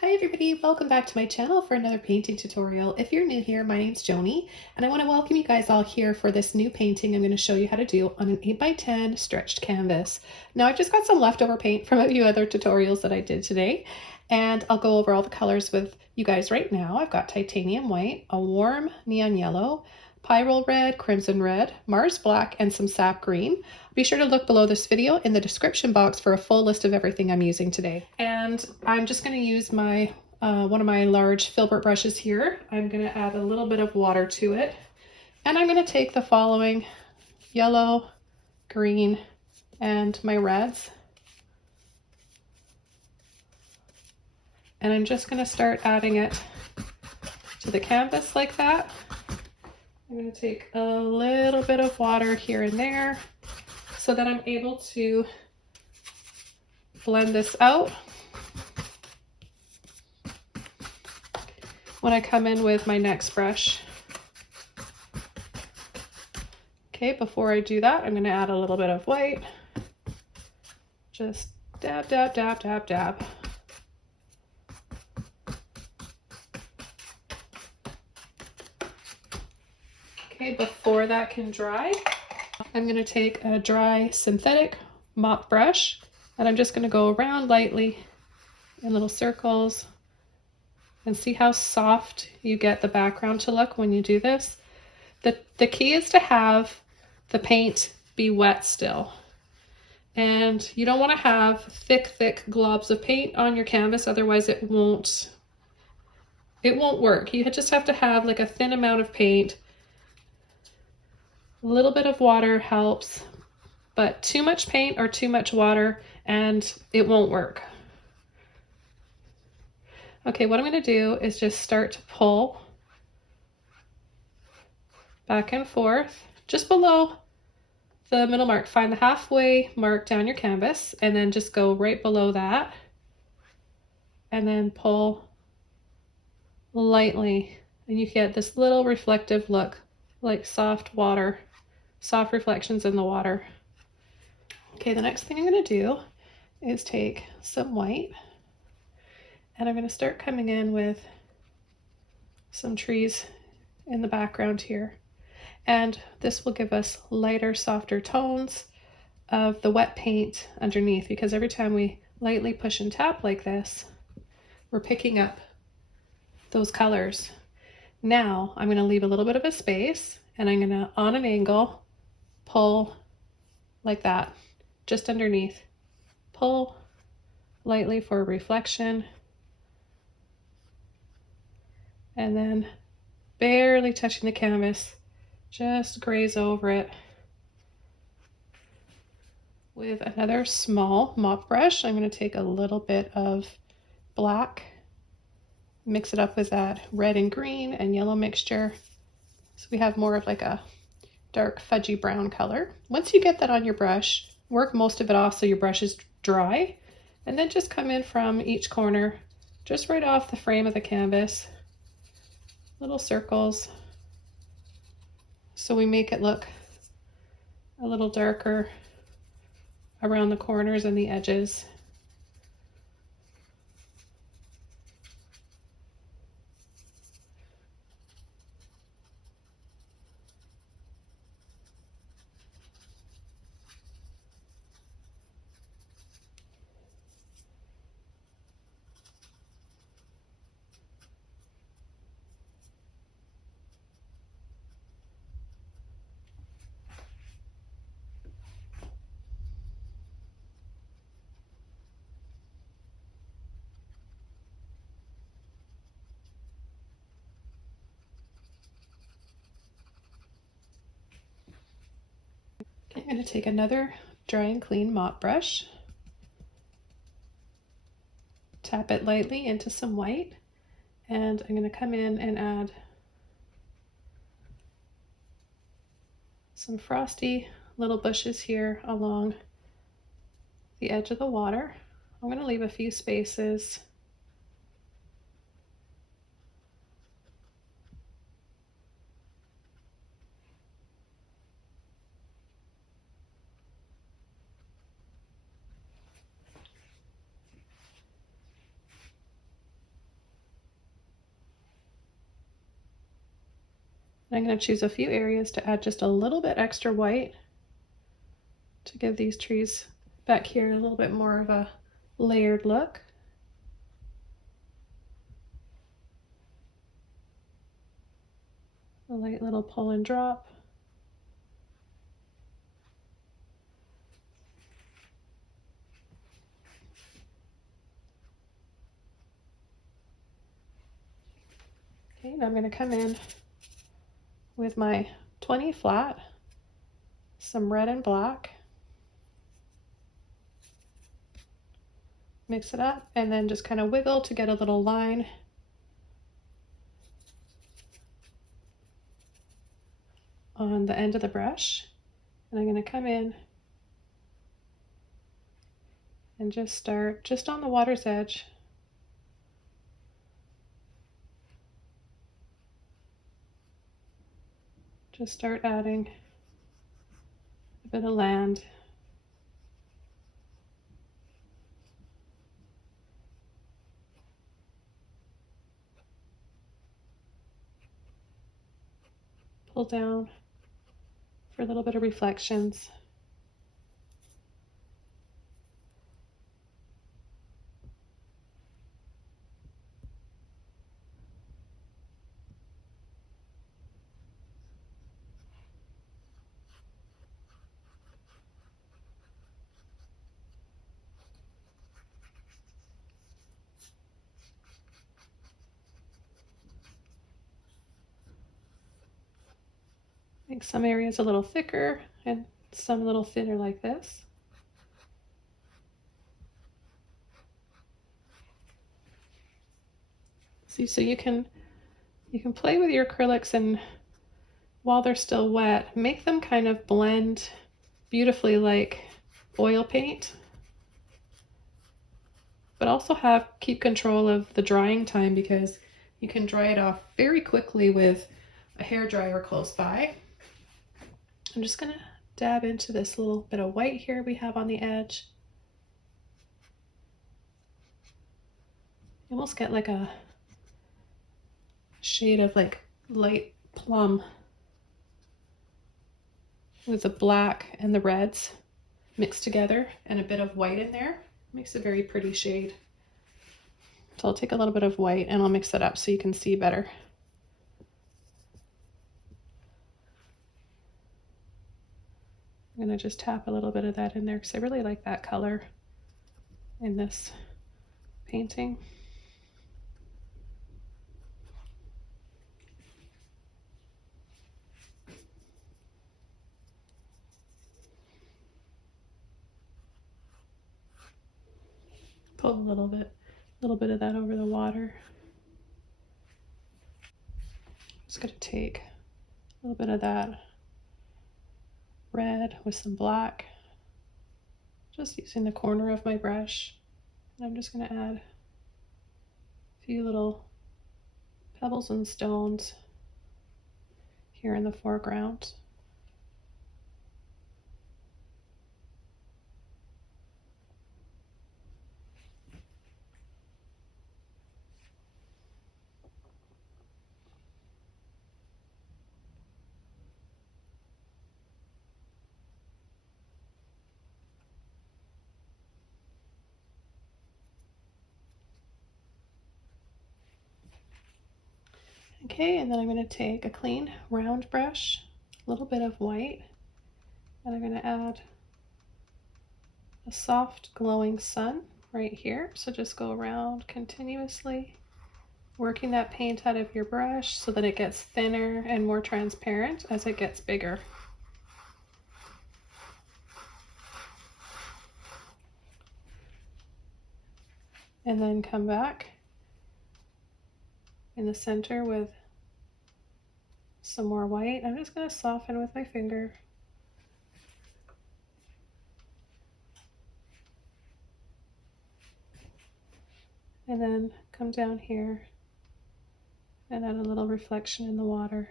Hi everybody, welcome back to my channel for another painting tutorial. If you're new here, my name's Joni, and I want to welcome you guys all here for this new painting I'm going to show you how to do on an 8x10 stretched canvas. Now I've just got some leftover paint from a few other tutorials that I did today, and I'll go over all the colors with you guys right now. I've got titanium white, a warm neon yellow, pyrrole red, crimson red, Mars black, and some sap green. Be sure to look below this video in the description box for a full list of everything I'm using today. And I'm just going to use my one of my large filbert brushes here. I'm going to add a little bit of water to it. And I'm going to take the following yellow, green, and my reds. And I'm just going to start adding it to the canvas like that. I'm going to take a little bit of water here and there so that I'm able to blend this out. When I come in with my next brush. Okay, before I do that, I'm going to add a little bit of white. Just dab, dab, dab, dab, dab. Okay, before that can dry, I'm going to take a dry synthetic mop brush and I'm just going to go around lightly in little circles and see how soft you get the background to look when you do this. The key is to have the paint be wet still. And you don't want to have thick globs of paint on your canvas, otherwise it won't work. You just have to have like a thin amount of paint. A little bit of water helps, but too much paint or too much water and it won't work. Okay, what I'm going to do is just start to pull back and forth just below the middle mark. Find the halfway mark down your canvas and then just go right below that and then pull lightly and you get this little reflective look like soft water, soft reflections in the water. Okay, the next thing I'm going to do is take some white and I'm going to start coming in with some trees in the background here. And this will give us lighter, softer tones of the wet paint underneath, because every time we lightly push and tap like this, we're picking up those colors. Now I'm going to leave a little bit of a space and I'm going to, on an angle, pull like that, just underneath. Pull lightly for reflection. And then barely touching the canvas, just graze over it. With another small mop brush, I'm going to take a little bit of black, mix it up with that red and green and yellow mixture. So we have more of like a dark fudgy brown color. Once you get that on your brush, work most of it off so your brush is dry, and then just come in from each corner, just right off the frame of the canvas, little circles, so we make it look a little darker around the corners and the edges. I'm going to take another dry and clean mop brush, tap it lightly into some white, and I'm going to come in and add some frosty little bushes here along the edge of the water. I'm going to leave a few spaces. I'm going to choose a few areas to add just a little bit extra white to give these trees back here a little bit more of a layered look. A light little pull and drop. Okay, now I'm going to come in with my 20 flat, some red and black, mix it up, and then just kind of wiggle to get a little line. On the end of the brush, and I'm going to come in and just start just on the water's edge. Just start adding a bit of land. Pull down for a little bit of reflections. Make some areas a little thicker and some a little thinner like this. See, so you can play with your acrylics, and while they're still wet, make them kind of blend beautifully like oil paint, but also keep control of the drying time, because you can dry it off very quickly with a hair dryer close by. I'm just going to dab into this little bit of white here we have on the edge. You almost get like a shade of like light plum with the black and the reds mixed together and a bit of white in there. Makes a very pretty shade. So I'll take a little bit of white and I'll mix it up so you can see better. I'm going to just tap a little bit of that in there because I really like that color in this painting. Pull a little bit of that over the water. Just going to take a little bit of that red with some black, just using the corner of my brush. And I'm just going to add a few little pebbles and stones here in the foreground. Okay, and then I'm going to take a clean round brush, a little bit of white, and I'm going to add a soft glowing sun right here. So just go around continuously, working that paint out of your brush so that it gets thinner and more transparent as it gets bigger. And then come back in the center with some more white. I'm just going to soften with my finger. And then come down here and add a little reflection in the water.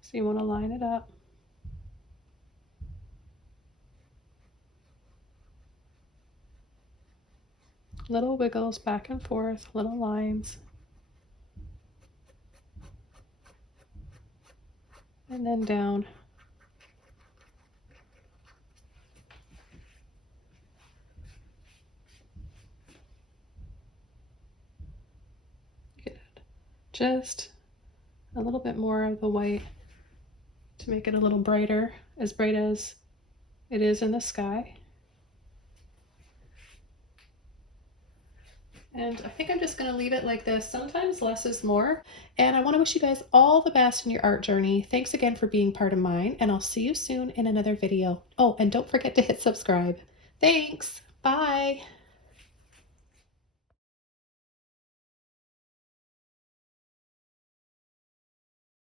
So you want to line it up. Little wiggles back and forth, little lines. and then down. Get just a little bit more of the white to make it a little brighter, as bright as it is in the sky. And I think I'm just going to leave it like this. Sometimes less is more. And I want to wish you guys all the best in your art journey. Thanks again for being part of mine, and I'll see you soon in another video. Oh, and don't forget to hit subscribe. Thanks. Bye.